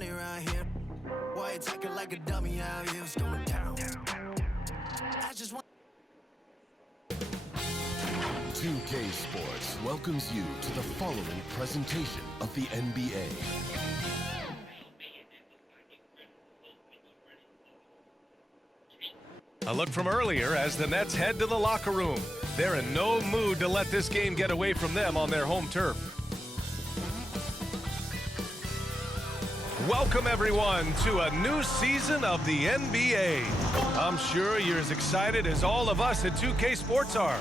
money around here. Why you talking like a dummy out here? It's going down. I just want 2K Sports welcomes you to the following presentation of the NBA. A look from earlier as the Nets head to the locker room. They're in no mood to let this game get away from them on their home turf. Welcome, everyone, to a new season of the NBA. I'm sure you're as excited as all of us at 2K Sports are.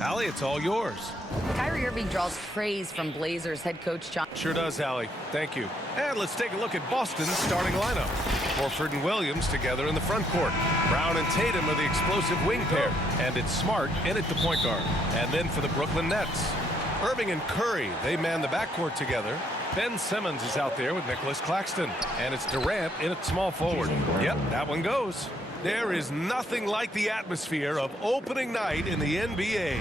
Allie, it's all yours. Kyrie Irving draws praise from Blazers head coach John. Sure does, Allie. Thank you. And let's take a look at Boston's starting lineup. Horford and Williams together in the front court. Brown and Tatum are the explosive wing pair. And it's Smart in at the point guard. And then for the Brooklyn Nets, Irving and Curry, they man the backcourt together. Ben Simmons is out there with Nicholas Claxton. And it's Durant in at small forward. Yep, that one goes. There is nothing like the atmosphere of opening night in the NBA.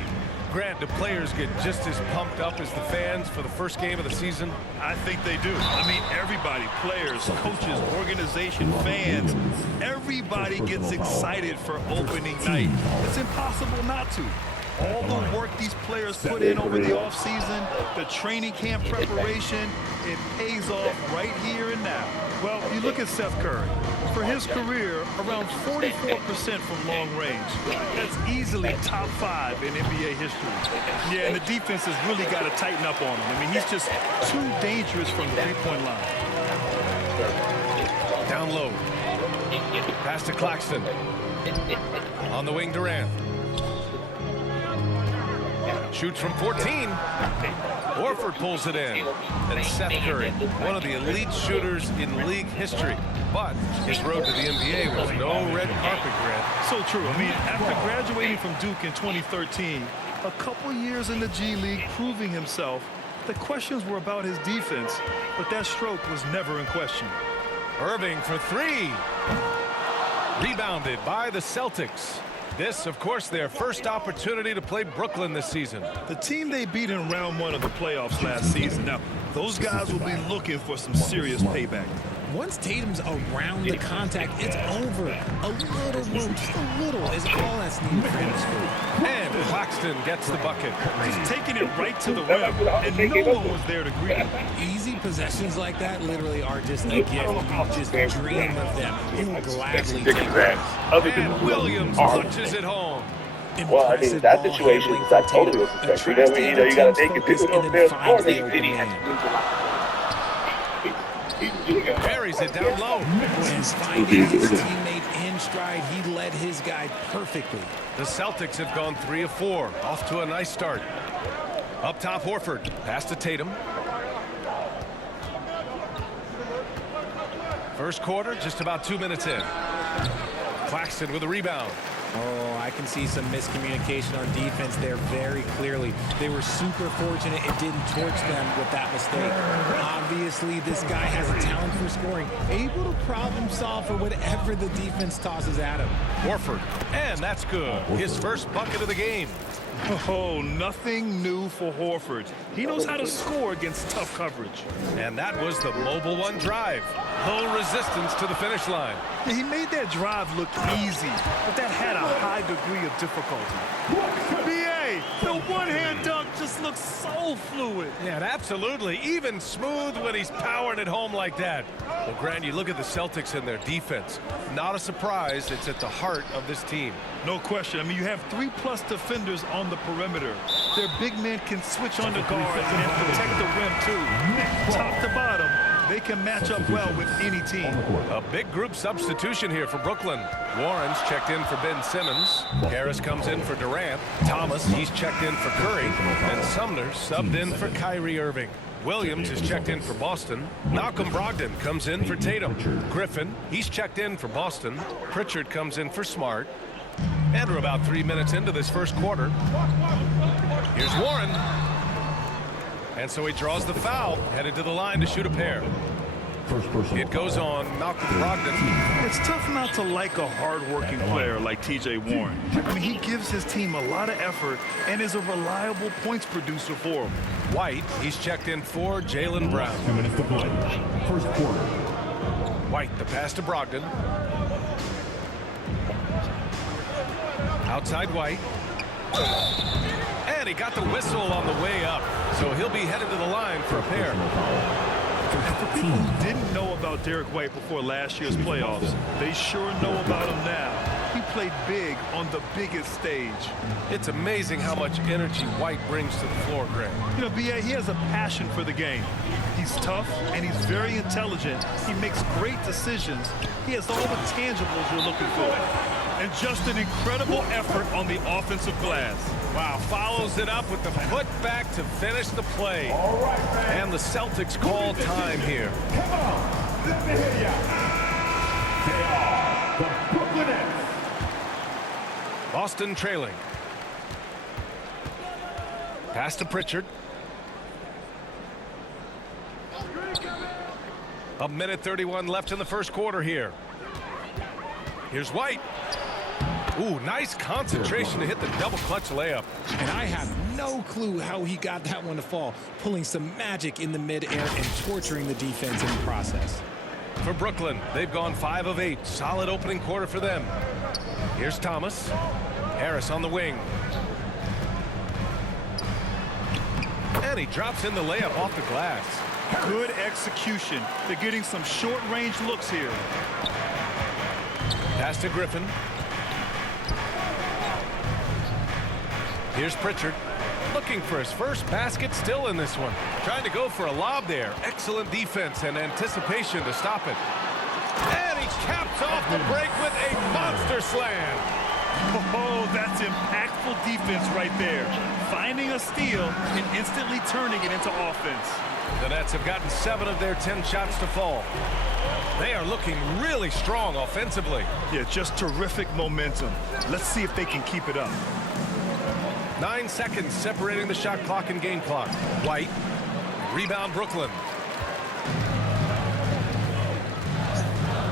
Grant, do players get just as pumped up as the fans for the first game of the season? I think they do. I mean, everybody, players, coaches, organization, fans, everybody gets excited for opening night. It's impossible not to. All the work these players put in over the offseason, the training camp preparation, it pays off right here and now. Well, you look at Seth Curry. For his career, around 44% from long range. That's easily top 5 in NBA history. Yeah, and the defense has really got to tighten up on him. I mean, he's just too dangerous from the three-point line. Down low. Pass to Claxton. On the wing, Durant. Shoots from 14. Horford pulls it in. And Seth Curry, one of the elite shooters in league history. But his road to the NBA was no red carpet, Grant. So true. I mean, after graduating from Duke in 2013, a couple years in the G League proving himself, the questions were about his defense, but that stroke was never in question. Irving for 3. Rebounded by the Celtics. This, of course, their first opportunity to play Brooklyn this season. The team they beat in round 1 of the playoffs last season. Now, those guys will be looking for some serious payback. Once Tatum's around the contact, it's over. A little room, just a little, is all that's needed for him to score. And Claxton gets the bucket. Just taking it right to the rim, and no one was there to greet him. Easy possessions like that literally are just a gift. You just dream of them. You gladly take them. And Williams punches it home. Well, I mean, that situation is that totally was expected. You know, you got to make it. People don't fail score. Carries it down low. He's finding his teammate in stride. He led his guy perfectly. The Celtics have gone 3 of 4. Off to a nice start. Up top, Horford. Pass to Tatum. First quarter, just about 2 minutes in. Claxton with a rebound. Oh, I can see some miscommunication on defense there very clearly. They were super fortunate it didn't torch them with that mistake. Obviously, this guy has a talent for scoring, able to problem solve for whatever the defense tosses at him. Horford, and that's good. His first bucket of the game. Oh, nothing new for Horford. He knows how to score against tough coverage. And that was the mobile one drive. Low resistance to the finish line. Yeah, he made that drive look easy, but that had a high degree of difficulty. B.A., the one-hand dunk just looks so fluid. Yeah, absolutely. Even smooth when he's powering it home like that. Well, Grant, you look at the Celtics and their defense. Not a surprise. It's at the heart of this team. No question. I mean, you have 3+ defenders on the perimeter. Their big men can switch on the guards and protect the rim, too. Top to bottom, they can match up well with any team. A big group substitution here for Brooklyn. Warren's checked in for Ben Simmons. Harris comes in for Durant. Thomas, he's checked in for Curry. And Sumner subbed in for Kyrie Irving. Williams is checked in for Boston. Malcolm Brogdon comes in for Tatum. Griffin, he's checked in for Boston. Pritchard comes in for Smart. And we're about 3 minutes into this first quarter. Here's Warren. And so he draws the foul, headed to the line to shoot a pair. It goes on Malcolm Brogdon. It's tough not to like a hard-working player like T.J. Warren. I mean, he gives his team a lot of effort and is a reliable points producer for him. White, he's checked in for Jaylen Brown. 2 minutes to play. First quarter. White, the pass to Brogdon. Outside White. And he got the whistle on the way up. So he'll be headed to the line for a pair. And for people who didn't know about Derek White before last year's playoffs, they sure know about him now. He played big on the biggest stage. It's amazing how much energy White brings to the floor, Greg. You know, B.A., he has a passion for the game. He's tough and he's very intelligent. He makes great decisions. He has all the tangibles you're looking for. And just an incredible effort on the offensive glass. Wow, follows it up with the putback to finish the play. And the Celtics call time here. Come on, let me hear ya. They are the Brooklyn Nets. Boston trailing. Pass to Pritchard. A minute 31 left in the first quarter here. Here's White. Ooh, nice concentration to hit the double clutch layup. And I have no clue how he got that one to fall, pulling some magic in the midair and torturing the defense in the process. For Brooklyn, they've gone 5 of 8. Solid opening quarter for them. Here's Thomas. Harris on the wing. And he drops in the layup off the glass. Good execution. They're getting some short-range looks here. Pass to Griffin. Here's Pritchard. Looking for his first basket, still in this one. Trying to go for a lob there. Excellent defense and anticipation to stop it. And he caps off the break with a monster slam. Oh, that's impactful defense right there. Finding a steal and instantly turning it into offense. The Nets have gotten 7 of their 10 shots to fall. They are looking really strong offensively. Yeah, just terrific momentum. Let's see if they can keep it up. 9 seconds separating the shot clock and game clock. White. Rebound Brooklyn.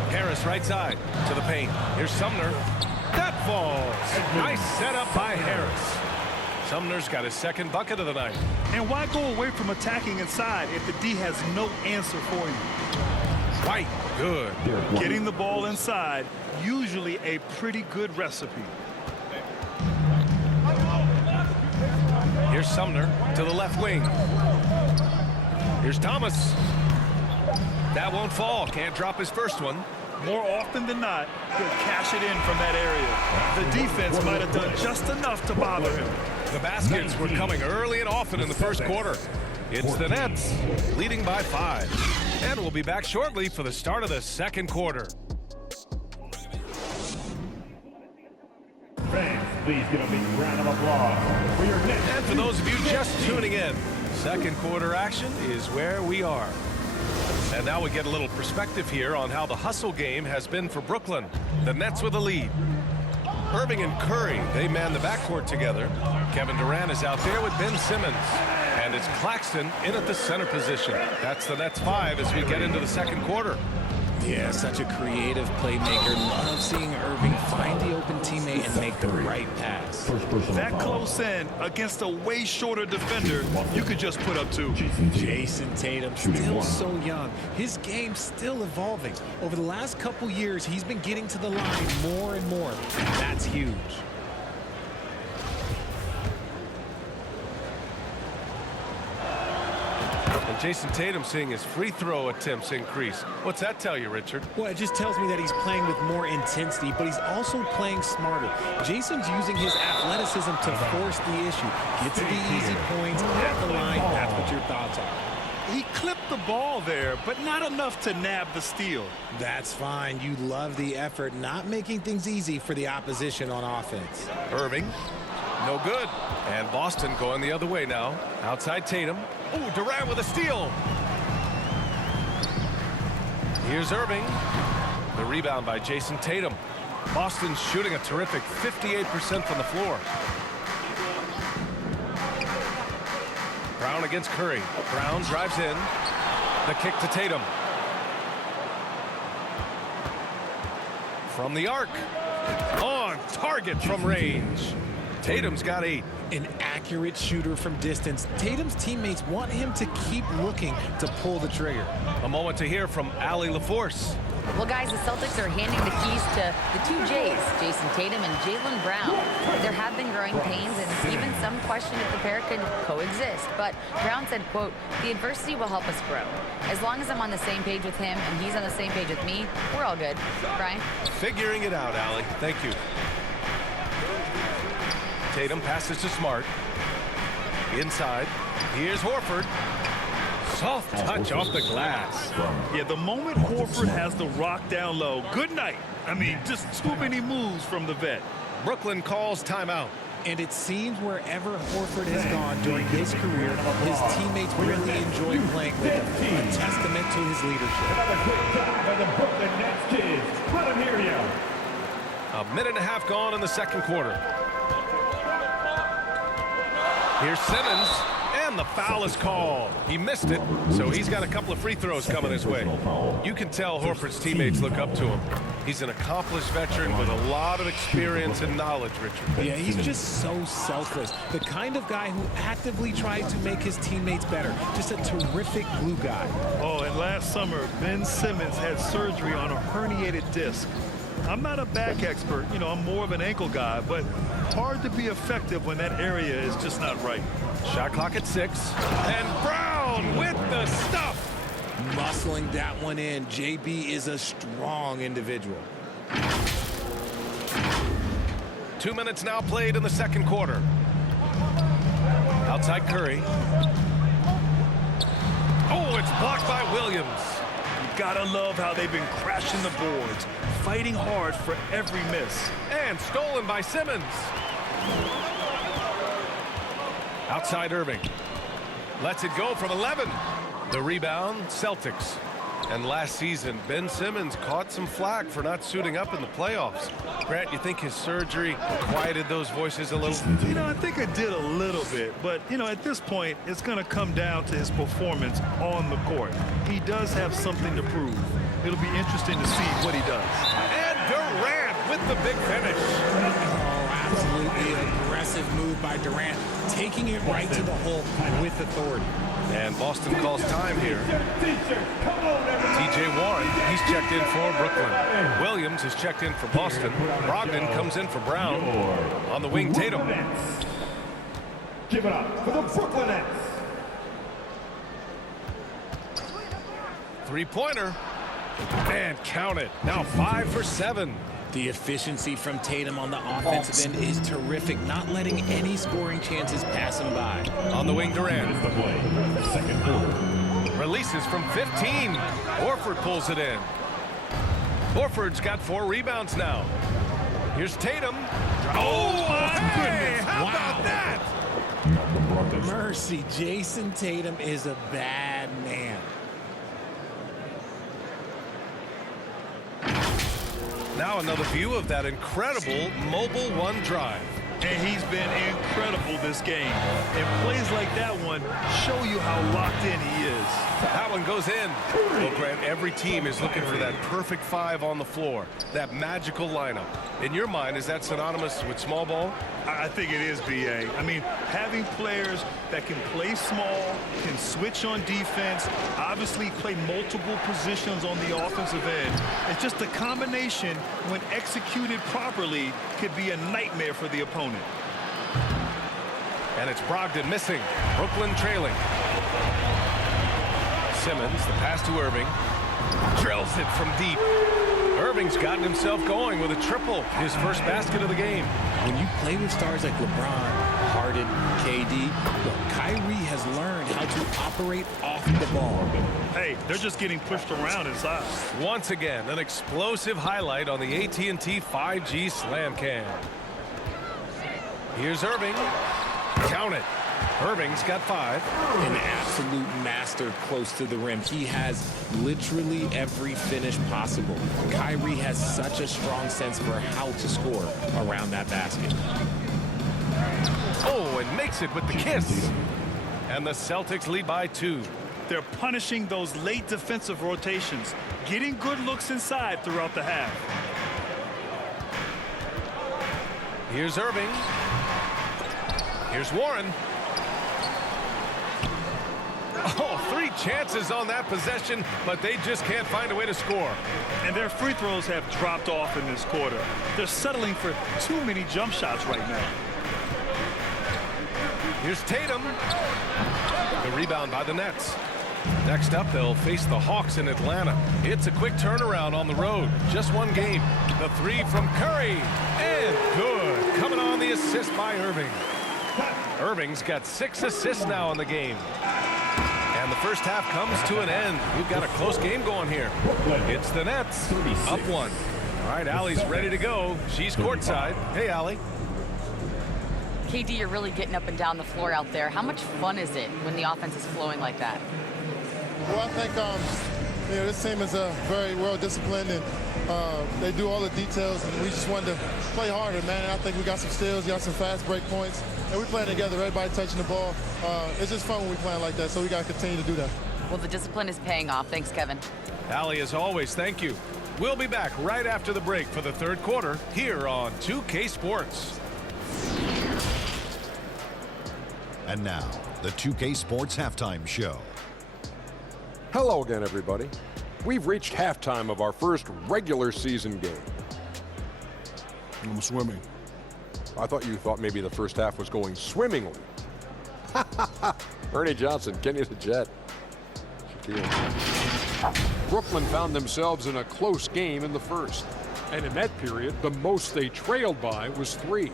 Harris right side to the paint. Here's Sumner. That falls. Nice setup by Harris. Sumner's got his second bucket of the night. And why go away from attacking inside if the D has no answer for you? White, good. Getting the ball inside, usually a pretty good recipe. Here's Sumner to the left wing. Here's Thomas. That won't fall. Can't drop his first one. More often than not, he'll cash it in from that area. The defense might have done just enough to bother him. The baskets were coming early and often in the first quarter. It's the Nets leading by 5. And we'll be back shortly for the start of the second quarter. Fans, please give a big round of applause for your Nets. And for those of you just tuning in, second quarter action is where we are. And now we get a little perspective here on how the hustle game has been for Brooklyn. The Nets with a lead. Irving and Curry, they man the backcourt together. Kevin Durant is out there with Ben Simmons. And it's Claxton in at the center position. That's the Nets 5 as we get into the second quarter. Yeah, such a creative playmaker. Love seeing Irving find the open teammate and make the right pass. That close in against a way shorter defender, you could just put up 2. Jason Tatum, still so young. His game's still evolving. Over the last couple years, he's been getting to the line more and more. That's huge. Jason Tatum seeing his free throw attempts increase. What's that tell you, Richard? Well, it just tells me that he's playing with more intensity, but he's also playing smarter. Jason's using his athleticism to force the issue. Get to the easy points at the line. That's what your thoughts are. He clipped the ball there, but not enough to nab the steal. That's fine. You love the effort, not making things easy for the opposition on offense. Irving, no good. And Boston going the other way now. Outside Tatum. Oh, Durant with a steal. Here's Irving. The rebound by Jason Tatum. Boston's shooting a terrific 58% from the floor. Brown against Curry. Brown drives in. The kick to Tatum. from the arc. On target from range. Tatum's got 8. An accurate shooter from distance. Tatum's teammates want him to keep looking to pull the trigger. A moment to hear from Allie LaForce. Well, guys, the Celtics are handing the keys to the two J's, Jason Tatum and Jaylen Brown. There have been growing pains and even some question if the pair could coexist. But Brown said, quote, "The adversity will help us grow. As long as I'm on the same page with him and he's on the same page with me, we're all good." Brian? Figuring it out, Allie. Thank you. Tatum passes to Smart. Inside. Here's Horford. Soft touch off the glass. Yeah, the moment Horford has the rock down low, good night. I mean, just too many moves from the vet. Brooklyn calls timeout. And it seems wherever Horford has gone during his career, his teammates really enjoy playing with him. A testament to his leadership. Another quick time by the Brooklyn Nets kids. Let them hear you. A minute and a half gone in the second quarter. Here's Simmons, and the foul is called. He missed it, so he's got a couple of free throws coming his way. You can tell Horford's teammates look up to him. He's an accomplished veteran with a lot of experience and knowledge, Richard. Yeah, he's just so selfless. The kind of guy who actively tries to make his teammates better. Just a terrific glue guy. Oh, and last summer, Ben Simmons had surgery on a herniated disc. I'm not a back expert, you know, I'm more of an ankle guy, but hard to be effective when that area is just not right. Shot clock at 6, and Brown with the stuff. Muscling that one in. JB is a strong individual. 2 minutes now played in the second quarter. Outside Curry. Oh, it's blocked by Williams. You gotta love how they've been crashing the boards, fighting hard for every miss. And stolen by Simmons. Outside Irving. Lets it go from 11. The rebound, Celtics. And last season, Ben Simmons caught some flack for not suiting up in the playoffs. Grant, you think his surgery quieted those voices a little? You know, I think it did a little bit, but, you know, at this point, it's going to come down to his performance on the court. He does have something to prove. It'll be interesting to see what he does. And Durant with the big finish. Oh, absolutely aggressive move by Durant, taking it right to the hole with authority. And Boston calls time here. TJ Warren, he's checked in for Brooklyn. Williams is checked in for Boston. Brogdon comes in for Brown. On the wing, Tatum. Give it up for the Brooklyn Nets. Three-pointer. And count it. Now 5 for 7. The efficiency from Tatum on the offensive end is terrific, not letting any scoring chances pass him by. On the wing, Durant. The play. Second quarter. Releases from 15. Horford pulls it in. Horford's got 4 rebounds now. Here's Tatum. Oh, my goodness. How about that? Mercy, Jason Tatum is a bad man. Now another view of that incredible mobile one drive. And he's been incredible this game. And plays like that one show you how locked in he is. That one goes in. Well, Grant, every team is looking for that perfect 5 on the floor. That magical lineup. In your mind, is that synonymous with small ball? I think it is, B.A. I mean, having players that can play small, can switch on defense, obviously play multiple positions on the offensive end. It's just a combination, when executed properly, could be a nightmare for the opponent. And it's Brogdon missing. Brooklyn trailing. Simmons, the pass to Irving. Drills it from deep. Irving's gotten himself going with a triple, his first basket of the game. When you play with stars like LeBron, Harden, KD, well, Kyrie has learned how to operate off the ball. Hey, they're just getting pushed around inside. Once again, an explosive highlight on the AT&T 5G Slam Cam. Here's Irving. Count it. Irving's got 5. An absolute master close to the rim. He has literally every finish possible. Kyrie has such a strong sense for how to score around that basket. Oh, and makes it with the kiss. And the Celtics lead by 2. They're punishing those late defensive rotations, getting good looks inside throughout the half. Here's Irving. Here's Warren. Oh, 3 chances on that possession, but they just can't find a way to score. And their free throws have dropped off in this quarter. They're settling for too many jump shots right now. Here's Tatum. The rebound by the Nets. Next up, they'll face the Hawks in Atlanta. It's a quick turnaround on the road. Just one game. The 3 from Curry. And good. Coming on the assist by Irving. Irving's got 6 assists now in the game. And the first half comes to an end. We've got a close game going here. It's the Nets up 1. All right, Allie's ready to go. She's courtside. Hey, Allie. KD, you're really getting up and down the floor out there. How much fun is it when the offense is flowing like that? Well, I think this team is very well disciplined, and they do all the details, and we just wanted to play harder, man. And I think we got some steals, got some fast break points, and we playing together, everybody touching the ball. It's just fun when we playing like that, so we got to continue to do that. Well, the discipline is paying off. Thanks, Kevin. Allie, as always, thank you. We'll be back right after the break for the third quarter here on 2K Sports. And now, the 2K Sports Halftime Show. Hello again, everybody. We've reached halftime of our first regular season game. I'm swimming. I thought you thought maybe the first half was going swimmingly. Ernie Johnson, Kenny the Jet. Shaquille. Brooklyn found themselves in a close game in the first. And in that period, the most they trailed by was 3.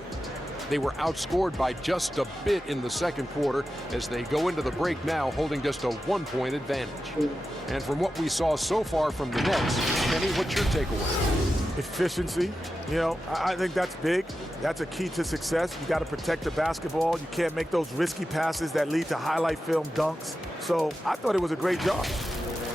They were outscored by just a bit in the second quarter as they go into the break now holding just a 1-point advantage. And from what we saw so far from the Nets, Kenny, what's your takeaway? Efficiency. You know, I think that's big. That's a key to success. You got to protect the basketball. You can't make those risky passes that lead to highlight film dunks. So I thought it was a great job.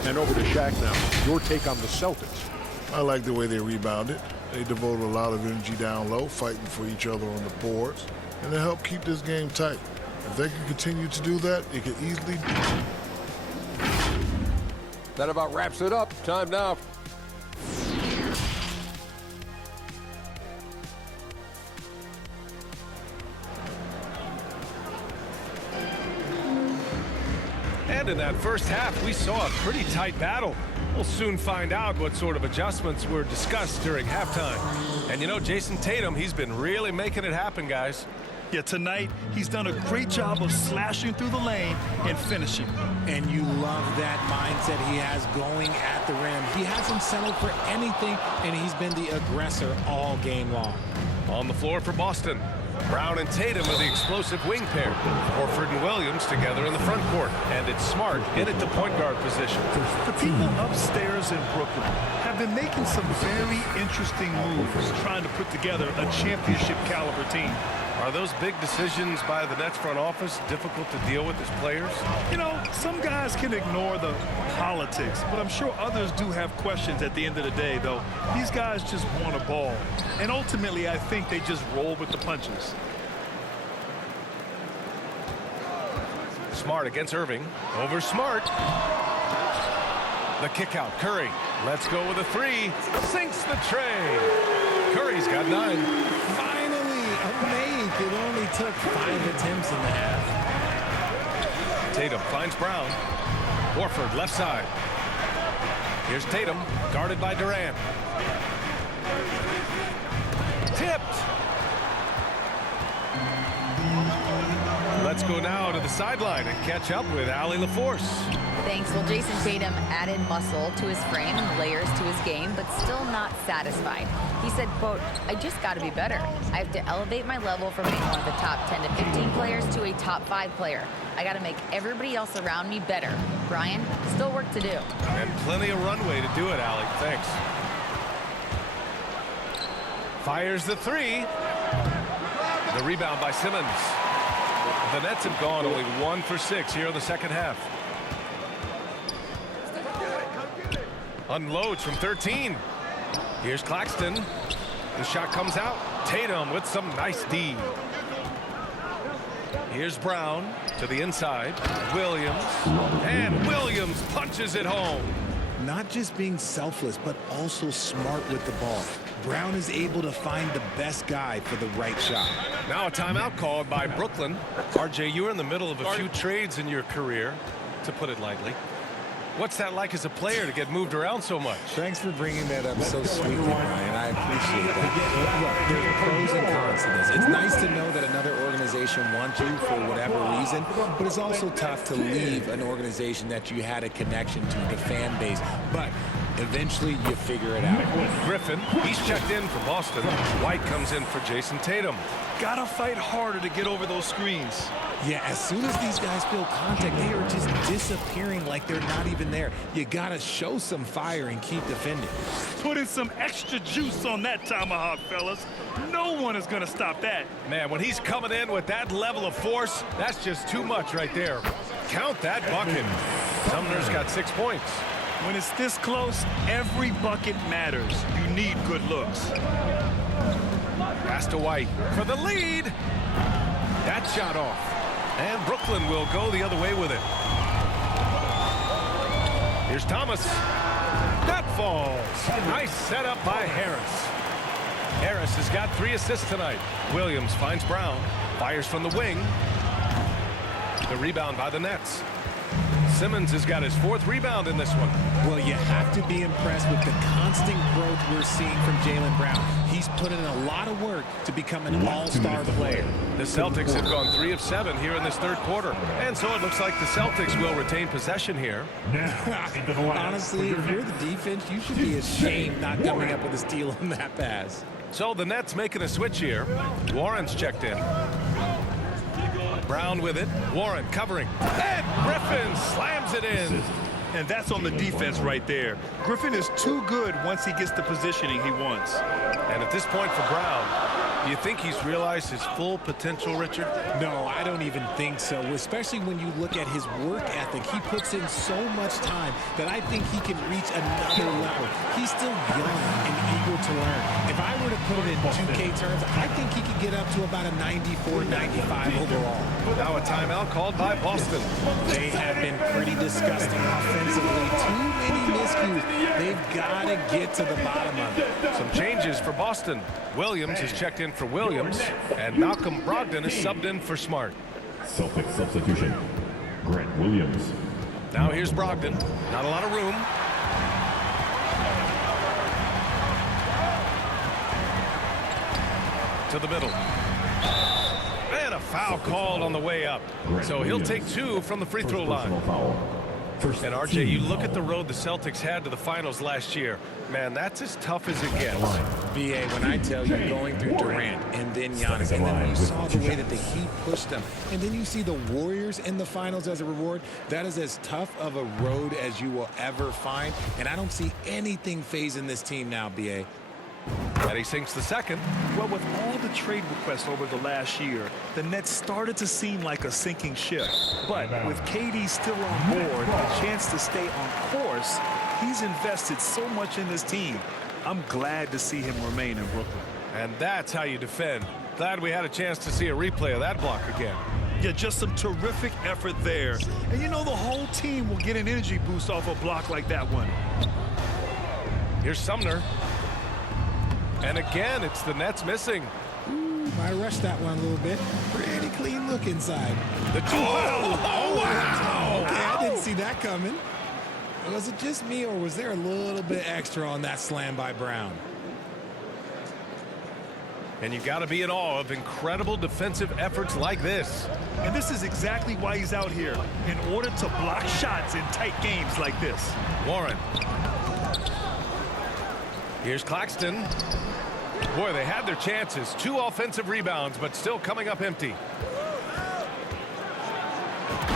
And over to Shaq now. Your take on the Celtics. I like the way they rebounded. They devoted a lot of energy down low, fighting for each other on the boards, and they helped keep this game tight. If they can continue to do that, it could easily. That about wraps it up. Time now. And in that first half, we saw a pretty tight battle. We'll soon find out what sort of adjustments were discussed during halftime. And you know, Jason Tatum, he's been really making it happen, guys. Yeah, tonight, he's done a great job of slashing through the lane and finishing. And you love that mindset he has going at the rim. He hasn't settled for anything, and he's been the aggressor all game long. On the floor for Boston, Brown and Tatum are the explosive wing pair. Horford and Williams together in the front court. And it's Smart in at the point guard position. The people upstairs in Brooklyn have been making some very interesting moves, trying to put together a championship caliber team. Are those big decisions by the Nets front office difficult to deal with as players? You know, some guys can ignore the politics, but I'm sure others do have questions at the end of the day, though. These guys just want a ball. And ultimately, I think they just roll with the punches. Smart against Irving. Over Smart. The kick out. Curry. Let's go with a 3. Sinks the tray. Curry's got 9. Finally, a make. It only took 5 attempts in the half. Tatum finds Brown. Horford left side. Here's Tatum, guarded by Durant. Tipped. Let's go now to the sideline and catch up with Allie LaForce. Thanks. Well, Jason Tatum added muscle to his frame and layers to his game, but still not satisfied. He said, quote, I just got to be better. I have to elevate my level from being one of the top 10 to 15 players to a top 5 player. I got to make everybody else around me better. Brian, still work to do. And plenty of runway to do it, Allie. Thanks. Fires the 3. The rebound by Simmons. The Nets have gone only 1 for 6 here in the second half. Unloads from 13. Here's Claxton. The shot comes out. Tatum with some nice D. Here's Brown to the inside. Williams. And Williams punches it home. Not just being selfless, but also smart with the ball. Brown is able to find the best guy for the right shot. Now a timeout called by Brooklyn. RJ, you were in the middle of a few trades in your career, to put it lightly. What's that like as a player to get moved around so much? Thanks for bringing that up so sweetly, Brian. I appreciate that. Look, there's pros and cons to this. It's nice to know that another organization wants you for whatever reason, but it's also tough to leave an organization that you had a connection to, the fan base. But eventually you figure it out. Griffin, he's checked in for Boston. White comes in for Jason Tatum. Gotta fight harder to get over those screens. Yeah, as soon as these guys feel contact, they are just disappearing like they're not even there. You gotta show some fire and keep defending. Put in some extra juice on that tomahawk, fellas. No one is gonna stop that. Man, when he's coming in with that level of force, that's just too much right there. Count that bucket. Sumner's got 6 points. When it's this close, every bucket matters. You need good looks. Pass to White for the lead. That shot off. And Brooklyn will go the other way with it. Here's Thomas. That falls. Nice setup by Harris. Harris has got 3 assists tonight. Williams finds Brown. Fires from the wing. The rebound by the Nets. Simmons has got his 4th rebound in this one. Well, you have to be impressed with the constant growth we're seeing from Jaylen Brown. He's put in a lot of work to become an all-star player. The Celtics have gone 3 of 7 here in this 3rd quarter. And so it looks like the Celtics will retain possession here. Honestly, if you're the defense, you should be ashamed not coming up with a steal on that pass. So the Nets making a switch here. Warren's checked in. Brown with it. Warren covering. And Griffin slams it in. And that's on the defense right there. Griffin is too good once he gets the positioning he wants. And at this point for Brown, do you think he's realized his full potential, Richard? No, I don't even think so, especially when you look at his work ethic. He puts in so much time that I think he can reach another level. He's still young and eager to learn. If I were to put it in 2K terms, I think he could get up to about a 94, 95 overall. Now a timeout called by Boston. They have been pretty disgusting offensively. Too many miscues. They've got to get to the bottom of it. Some changes for Boston. Williams is checked in for Williams, and Malcolm Brogdon is subbed in for Smart. Celtics substitution. Grant Williams. Now here's Brogdon. Not a lot of room. To the middle. And a foul called on the way up. So he'll take 2 from the free throw line. And RJ, you look at the road the Celtics had to the finals last year. Man, that's as tough as it gets. BA, when I tell you going through Durant and then Giannis, and then you saw the way that the Heat pushed them, and then you see the Warriors in the finals as a reward, that is as tough of a road as you will ever find. And I don't see anything phasing this team now, BA. And he sinks the second. Well, with all the trade requests over the last year, the Nets started to seem like a sinking ship. But with KD still on board and a chance to stay on course, he's invested so much in this team. I'm glad to see him remain in Brooklyn. And that's how you defend. Glad we had a chance to see a replay of that block again. Yeah, just some terrific effort there. And you know the whole team will get an energy boost off a block like that one. Here's Sumner. And again, it's the Nets missing. Ooh, I rushed that one a little bit. Pretty clean look inside. The wow! Okay, I didn't see that coming. Was it just me, or was there a little bit extra on that slam by Brown? And you got to be in awe of incredible defensive efforts like this. And this is exactly why he's out here, in order to block shots in tight games like this. Warren. Here's Claxton. Boy, they had their chances. 2 offensive rebounds, but still coming up empty.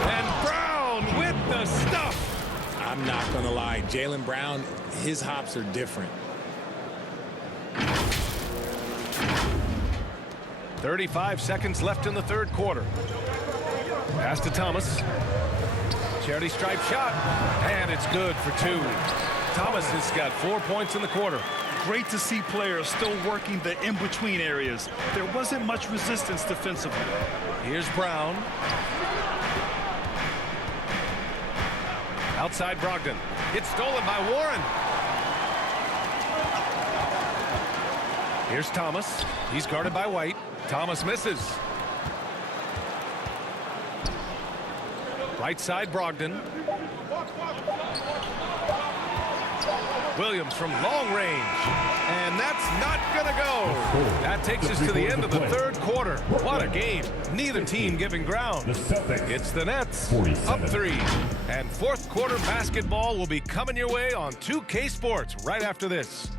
And Brown with the stuff. I'm not going to lie. Jaylen Brown, his hops are different. 35 seconds left in the 3rd quarter. Pass to Thomas. Charity stripe shot. And it's good for 2. Thomas has got 4 points in the quarter. Great to see players still working the in-between areas. There wasn't much resistance defensively. Here's Brown. Outside Brogdon. It's stolen by Warren. Here's Thomas. He's guarded by White. Thomas misses. Right side, Brogdon. Williams from long range. And that's not going to go. That takes us to the end of the third quarter. What a game. Neither team giving ground. It's the Nets up 3. And fourth quarter basketball will be coming your way on 2K Sports right after this.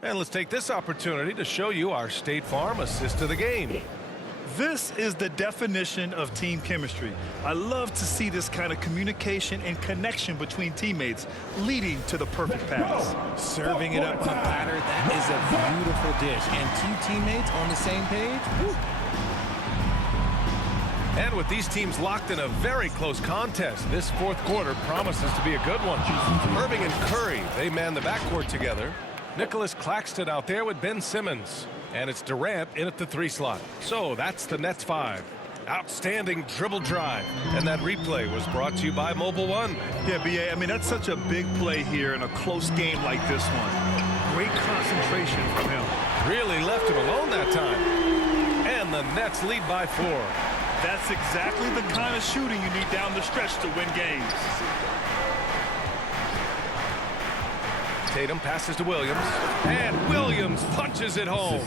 And let's take this opportunity to show you our State Farm assist of the game. This is the definition of team chemistry. I love to see this kind of communication and connection between teammates leading to the perfect pass. Serving it up on a platter, that is a beautiful dish. And two teammates on the same page. Woo. And with these teams locked in a very close contest, this fourth quarter promises to be a good one. Irving and Curry, they man the backcourt together. Nicholas Claxton out there with Ben Simmons. And it's Durant in at the 3 slot. So that's the Nets 5. Outstanding dribble drive. And that replay was brought to you by Mobile One. Yeah, B.A., I mean, that's such a big play here in a close game like this one. Great concentration from him. Really left him alone that time. And the Nets lead by 4. That's exactly the kind of shooting you need down the stretch to win games. Tatum passes to Williams, and Williams punches it home.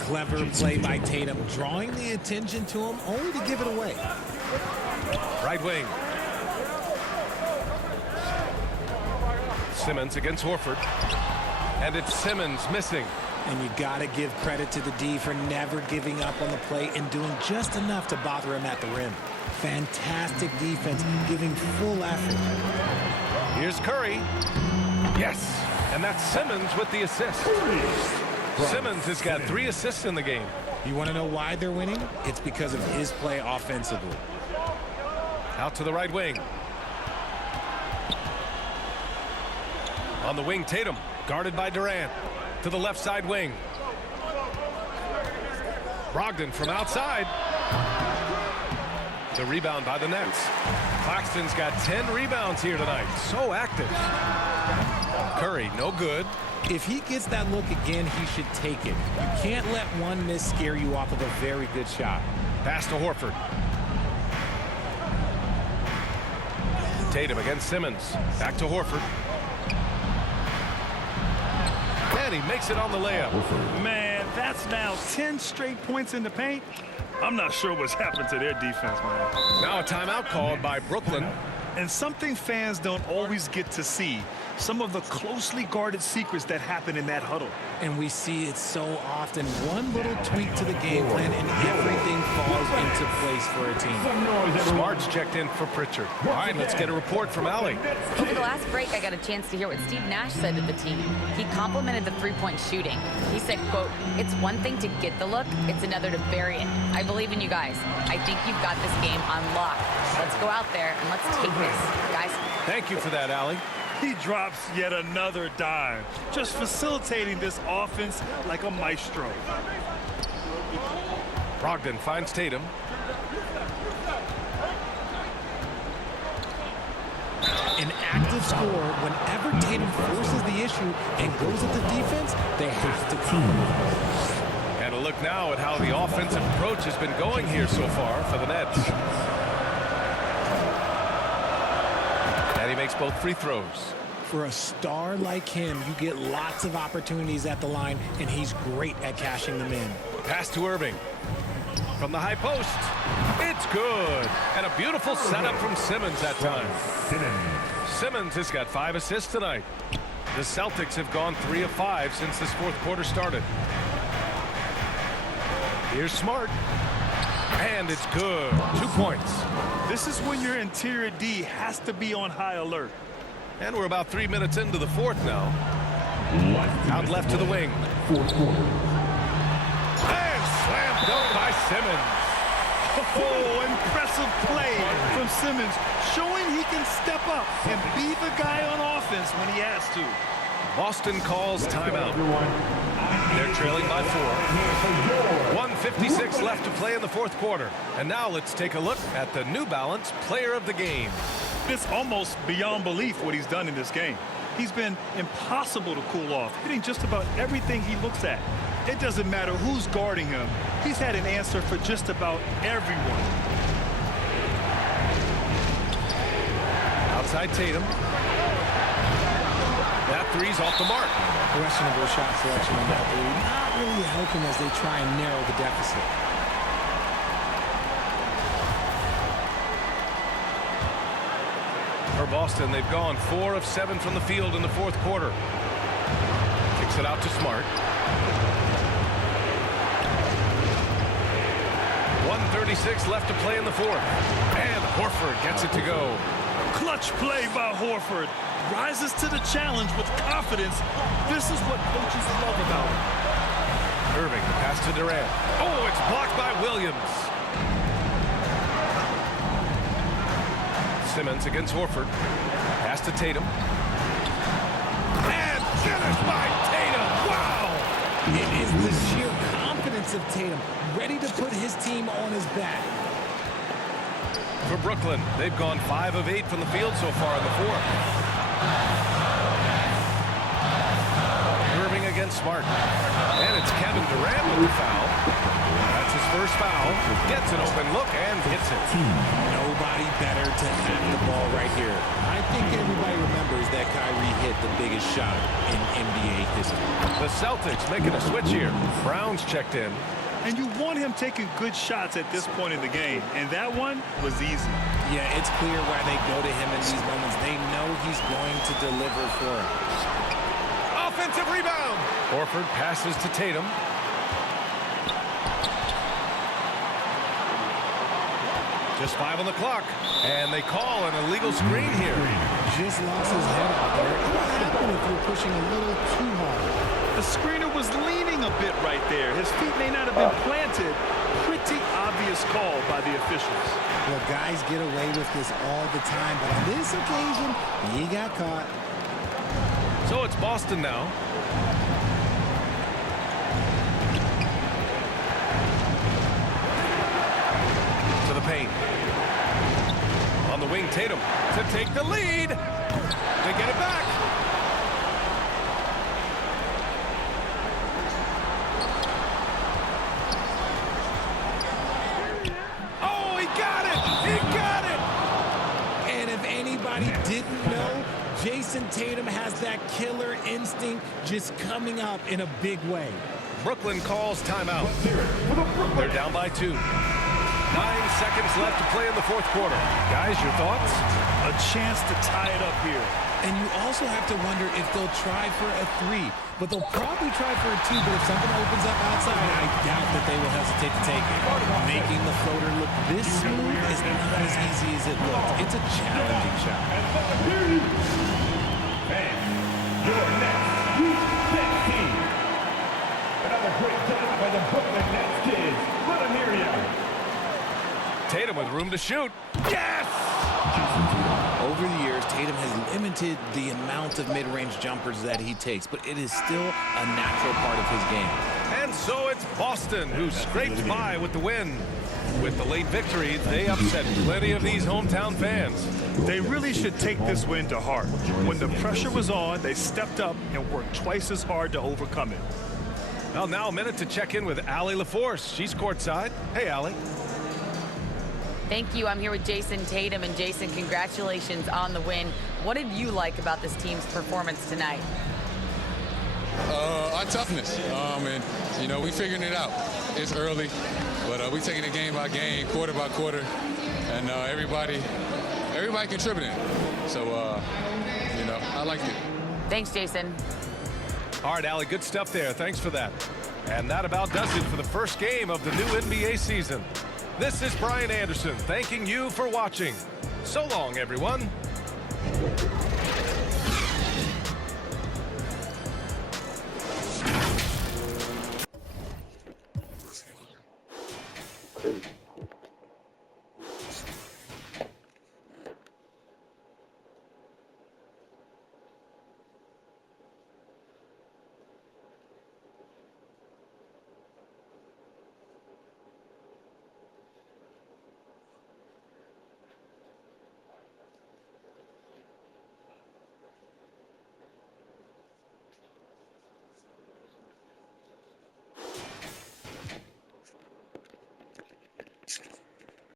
Clever play by Tatum, drawing the attention to him, only to give it away. Right wing. Simmons against Horford. And it's Simmons missing. And you got to give credit to the D for never giving up on the play and doing just enough to bother him at the rim. Fantastic defense, giving full effort. Here's Curry. Yes. And that's Simmons with the assist. Simmons has got 3 assists in the game. You want to know why they're winning? It's because of his play offensively. Out to the right wing. On the wing, Tatum, guarded by Durant. To the left side wing. Brogdon from outside. The rebound by the Nets. Claxton's got 10 rebounds here tonight. So active. Curry, no good. If he gets that look again, he should take it. You can't let one miss scare you off of a very good shot. Pass to Horford. Tatum against Simmons. Back to Horford. And he makes it on the layup. Man, that's now 10 straight points in the paint. I'm not sure what's happened to their defense, man. Now a timeout called by Brooklyn. And something fans don't always get to see, some of the closely guarded secrets that happen in that huddle. And we see it so often. One little tweak to the game plan and everything falls into place for a team. Smart's checked in for Pritchard. All right, let's get a report from Allie. Over the last break, I got a chance to hear what Steve Nash said to the team. He complimented the three-point shooting. He said, quote, "It's one thing to get the look, it's another to bury it. I believe in you guys. I think you've got this game on lock. Let's go out there and let's take this, guys." Thank you for that, Allie. He drops yet another dime, just facilitating this offense like a maestro. Brogdon finds Tatum. An active scorer, whenever Tatum forces the issue and goes at the defense, they have to come. And a look now at how the offensive approach has been going here so far for the Nets. And he makes both free throws. For a star like him, you get lots of opportunities at the line, and he's great at cashing them in. Pass to Irving. From the high post. It's good. And a beautiful setup from Simmons that time. Simmons has got 5 assists tonight. The Celtics have gone 3 of 5 since this fourth quarter started. Here's Smart. And it's good. 2 points. This is when your interior D has to be on high alert. And we're about 3 minutes into the fourth now. Out left to the wing. And slam dunk by Simmons. Oh, impressive play from Simmons, showing he can step up and be the guy on offense when he has to. Boston calls timeout. They're trailing by 4. 1:56 left to play in the fourth quarter. And now let's take a look at the New Balance Player of the Game. It's almost beyond belief what he's done in this game. He's been impossible to cool off, hitting just about everything he looks at. It doesn't matter who's guarding him. He's had an answer for just about everyone. Outside Tatum. That three's off the mark. Questionable shot selection on that three. Not really helping as they try and narrow the deficit. For Boston, they've gone 4 of 7 from the field in the fourth quarter. Kicks it out to Smart. 1:36 left to play in the fourth. And Horford gets it to go. Clutch play by Horford. Rises to the challenge with confidence. This is what coaches love about him. Irving, pass to Durant. Oh, it's blocked by Williams. Simmons against Horford. Pass to Tatum. And finished by Tatum. Wow! It is the sheer confidence of Tatum, ready to put his team on his back. For Brooklyn, they've gone 5 of 8 from the field so far in the fourth. Irving against Smart. And it's Kevin Durant with the foul. That's his first foul. Gets an open look and hits it. Nobody better to have the ball right here. I think everybody remembers that Kyrie hit the biggest shot in NBA history. The Celtics making a switch here. Brown's checked in. And you want him taking good shots at this point in the game. And that one was easy. Yeah, it's clear why they go to him in these moments. They know he's going to deliver for him. Offensive rebound. Horford passes to Tatum. Just 5 on the clock. And they call an illegal screen here. Just lost his head out there. What happened if you're pushing a little too hard? The screener was leaning a bit right there. His feet may not have been planted. Pretty obvious call by the officials. Well, guys get away with this all the time, but on this occasion, he got caught. So it's Boston now. To the paint. On the wing, Tatum to take the lead. They get it back. Oh, he got it! He got it! And if anybody didn't know, Jason Tatum has that killer instinct just coming up in a big way. Brooklyn calls timeout. They're down by 2. 9 seconds left to play in the fourth quarter. Guys, your thoughts? A chance to tie it up here. And you also have to wonder if they'll try for a 3. But they'll probably try for a 2. But if something opens up outside, I doubt that they will hesitate to take it. Making the floater look this smooth is not as easy as it looks. It's a challenging shot. And your next Week 16. Another great job by the Brooklyn Nets kids. Let them hear you. Tatum with room to shoot. Yes! Over the years, Tatum has limited the amount of mid-range jumpers that he takes, but it is still a natural part of his game. And so it's Boston who scrapes by with the win. With the late victory, they upset plenty of these hometown fans. They really should take this win to heart. When the pressure was on, they stepped up and worked twice as hard to overcome it. Well, now a minute to check in with Allie LaForce. She's courtside. Hey, Allie. Thank you. I'm here with Jason Tatum. And Jason, congratulations on the win. What did you like about this team's performance tonight? Our toughness. And, you know, we figuring it out. It's early, but we taking it game by game, quarter by quarter, and everybody contributing. So, you know, I like it. Thanks, Jason. All right, Allie, good stuff there. Thanks for that. And that about does it for the first game of the new NBA season. This is Brian Anderson thanking you for watching. So long, everyone.